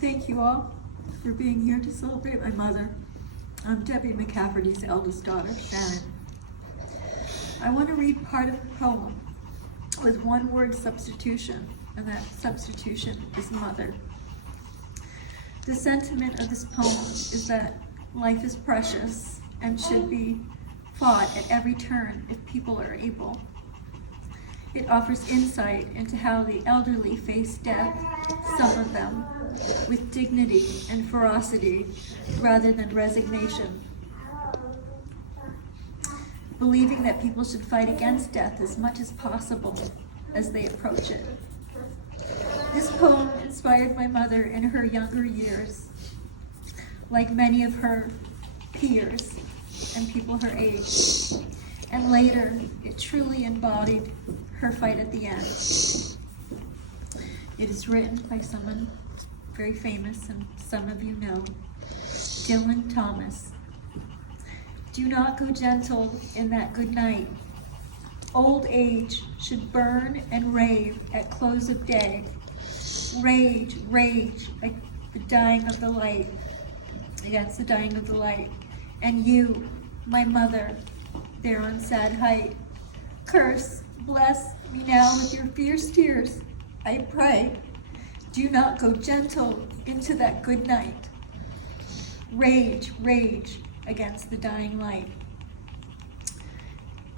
Thank you all for being here to celebrate my mother. I'm Debbie McCafferty's eldest daughter, Shannon. I want to read part of a poem with one word substitution, and that substitution is mother. The sentiment of this poem is that life is precious and should be fought at every turn if people are able. It offers insight into how the elderly face death, some of them, with dignity and ferocity rather than resignation. Believing that people should fight against death as much as possible as they approach it. This poem inspired my mother in her younger years, like many of her peers and people her age. And later, it truly embodied her fight at the end. It is written by someone very famous, and some of you know, Dylan Thomas. Do not go gentle in that good night. Old age should burn and rave at close of day. Rage, rage, like the dying of the light, against the dying of the light. And you, my mother, there on sad height, curse, bless me now with your fierce tears, I pray. Do not go gentle into that good night. Rage, rage against the dying light.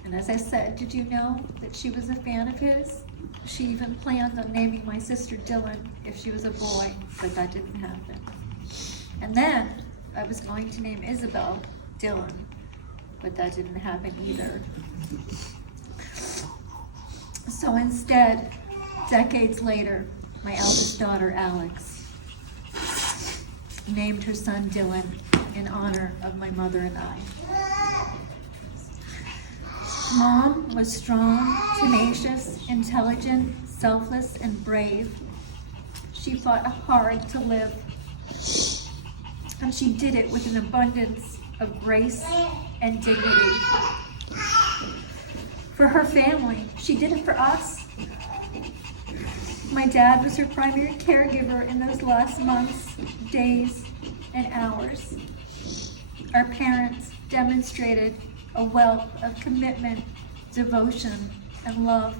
And as I said, did you know that she was a fan of his? She even planned on naming my sister Dylan if she was a boy, but that didn't happen. And then I was going to name Isabel Dylan, but that didn't happen either. So instead, decades later, my eldest daughter, Alex, named her son Dylan in honor of my mother and I. Mom was strong, tenacious, intelligent, selfless, and brave. She fought hard to live, and she did it with an abundance of grace and dignity. For her family, she did it for us. My dad was her primary caregiver in those last months, days, and hours. Our parents demonstrated a wealth of commitment, devotion, and love.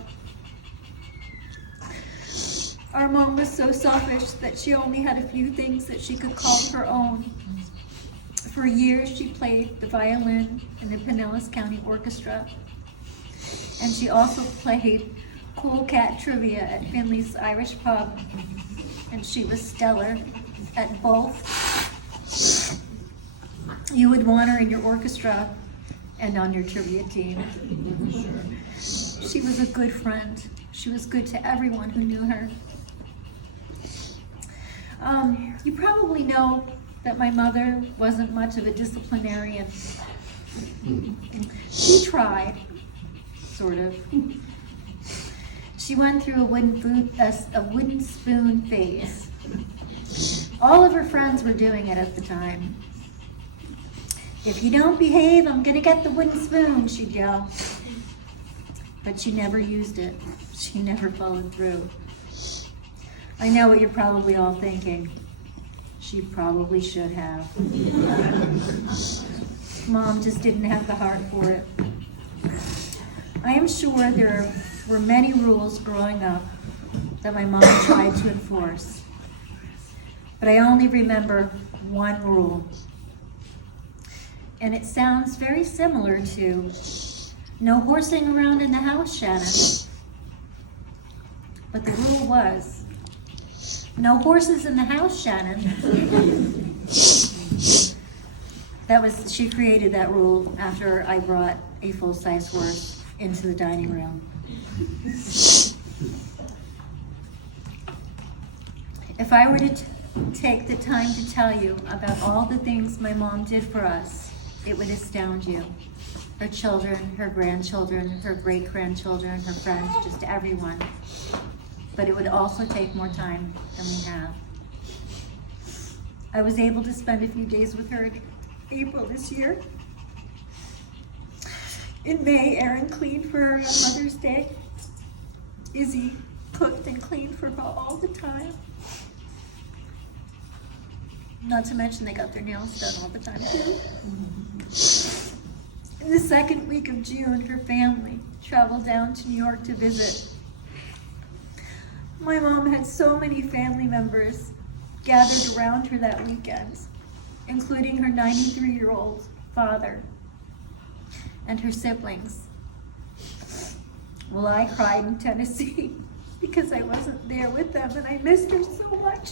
Our mom was so selfish that she only had a few things that she could call her own. For years, she played the violin in the Pinellas County Orchestra, and she also played Cool Cat Trivia at Finley's Irish Pub, and she was stellar at both. You would want her in your orchestra and on your trivia team. She was a good friend. She was good to everyone who knew her. You probably know that my mother wasn't much of a disciplinarian. She tried, sort of. She went through a wooden spoon phase. All of her friends were doing it at the time. If you don't behave, I'm gonna get the wooden spoon, she'd yell. But she never used it. She never followed through. I know what you're probably all thinking. She probably should have. Mom just didn't have the heart for it. I am sure there were many rules growing up that my mom tried to enforce. But I only remember one rule. And it sounds very similar to no horsing around in the house, Shannon. But the rule was, no horses in the house, Shannon. She created that rule after I brought a full-size horse into the dining room. If I were to take the time to tell you about all the things my mom did for us, it would astound you. Her children, her grandchildren, her great-grandchildren, her friends, just everyone. But it would also take more time than we have. I was able to spend a few days with her in April this year. In May, Erin cleaned for her on Mother's Day. Izzy cooked and cleaned for her all the time. Not to mention they got their nails done all the time too. In the second week of June, her family traveled down to New York to visit. My mom had so many family members gathered around her that weekend, including her 93-year-old father and her siblings. Well, I cried in Tennessee because I wasn't there with them and I missed her so much.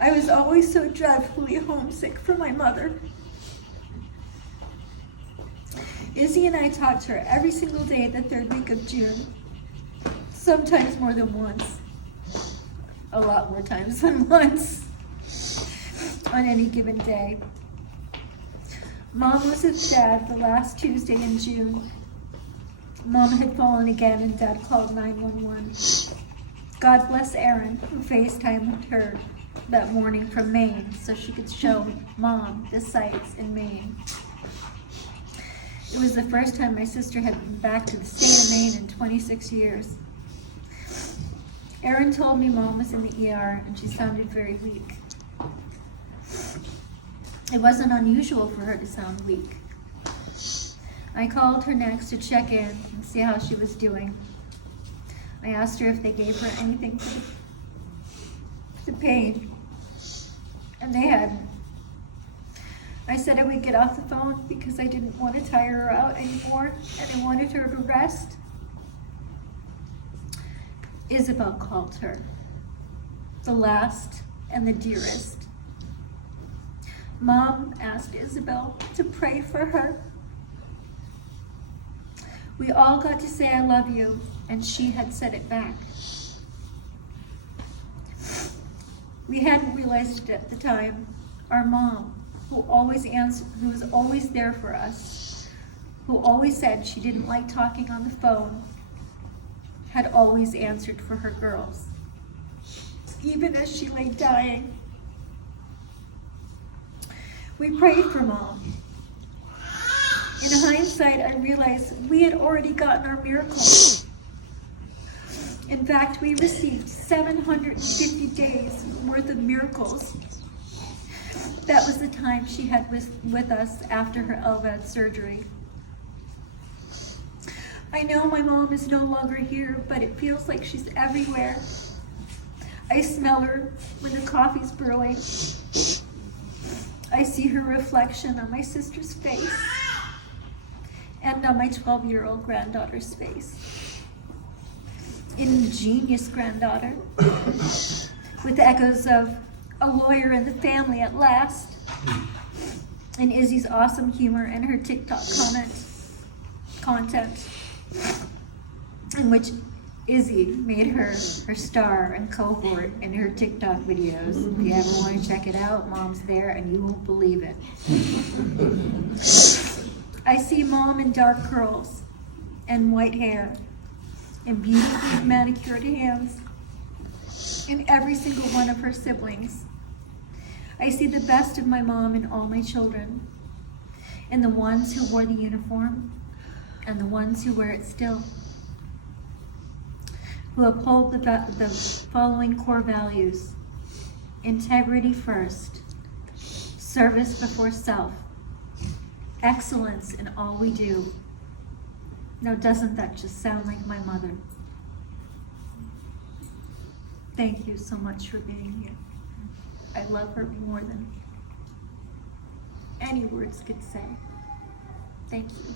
I was always so dreadfully homesick for my mother. Izzy and I talked to her every single day the third week of June, sometimes more than once, a lot more times than once on any given day. Mom was with Dad the last Tuesday in June. Mom had fallen again and Dad called 911. God bless Erin, who FaceTimed her that morning from Maine so she could show Mom the sights in Maine. It was the first time my sister had been back to the state of Maine in 26 years. Erin told me Mom was in the ER and she sounded very weak. It wasn't unusual for her to sound weak. I called her next to check in and see how she was doing. I asked her if they gave her anything for the pain, and they hadn't. I said I would get off the phone because I didn't want to tire her out anymore, and I wanted her to rest. Isabel called her, the last and the dearest. Mom asked Isabel to pray for her. We all got to say I love you, and she had said it back. We hadn't realized it at the time. Our mom, who was always there for us, who always said she didn't like talking on the phone, had always answered for her girls, even as she lay dying. We prayed for Mom. In hindsight, I realized we had already gotten our miracle. In fact, we received 750 days worth of miracles. That was the time she had with us after her LVAD surgery. I know my mom is no longer here, but it feels like she's everywhere. I smell her when the coffee's brewing. I see her reflection on my sister's face and on my 12-year-old granddaughter's face. An ingenious granddaughter with echoes of a lawyer in the family at last, and Izzy's awesome humor and her TikTok content, in which Izzy made her star and cohort in her TikTok videos. If you ever want to check it out, Mom's there and you won't believe it. I see Mom in dark curls and white hair and beautifully manicured hands in every single one of her siblings. I see the best of my mom in all my children, and the ones who wore the uniform and the ones who wear it still, who uphold the following core values: integrity first, service before self, excellence in all we do. Now, doesn't that just sound like my mother? Thank you so much for being here. I love her more than any words could say. Thank you.